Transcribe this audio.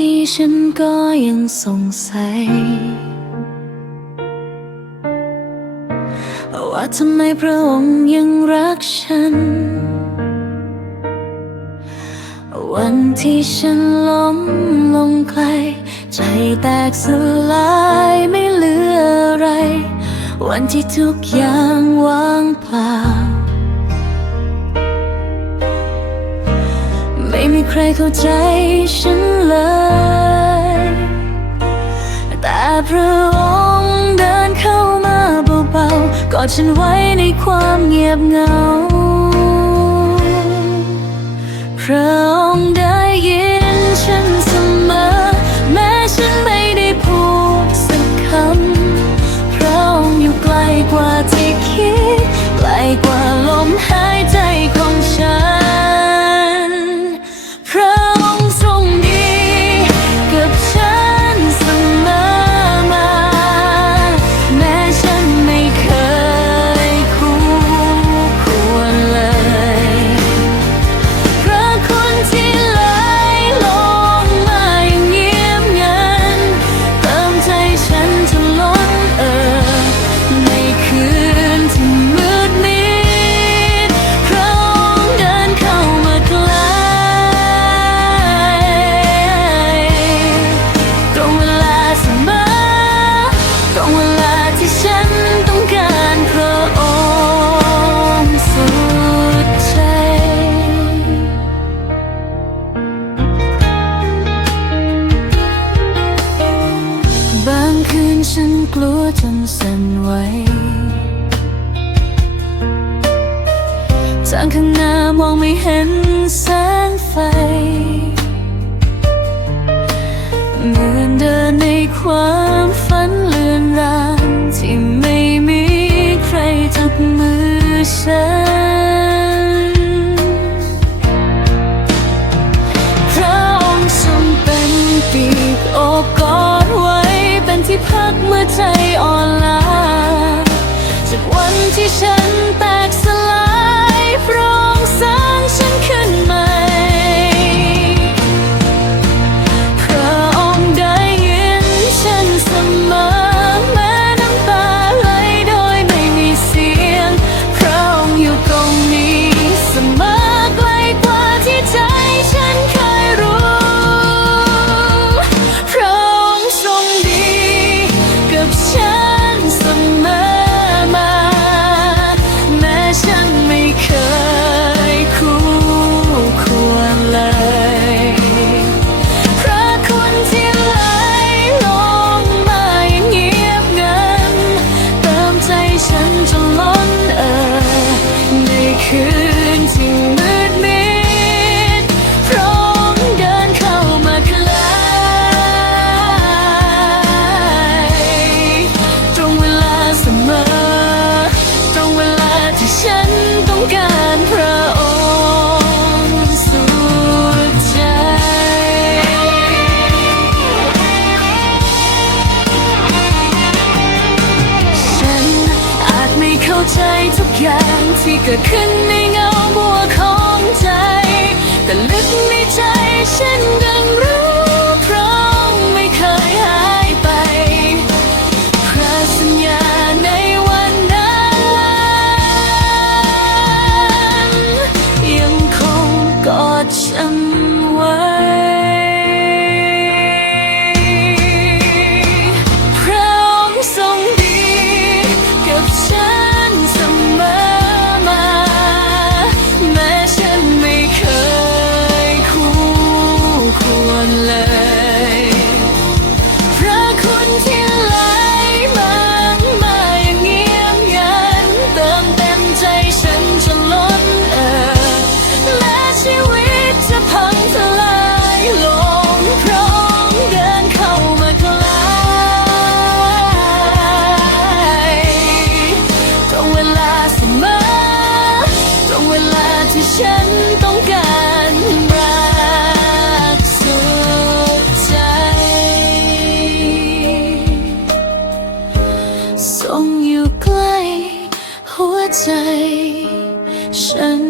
ทีฉันก็ยังสงสัย ว่าทำไมพระองค์ยังรักฉัน วันที่ฉันล้มลงไกล ใจแตกสลายไม่เหลืออะไร วันที่ทุกอย่างว่างเปล่า ไม่มีใครเข้าใจฉันเลย แต่พระองค์เดินเข้ามาเบาๆกอดฉันไว้ในความเงียบเหงา พระองค์ได้ยิน ฉันกลัวจนสั่นไหวทางข้างหน้ามองไม่เห็นแสงไฟ cisza You. ที่เกิดขึ้นใน 在จ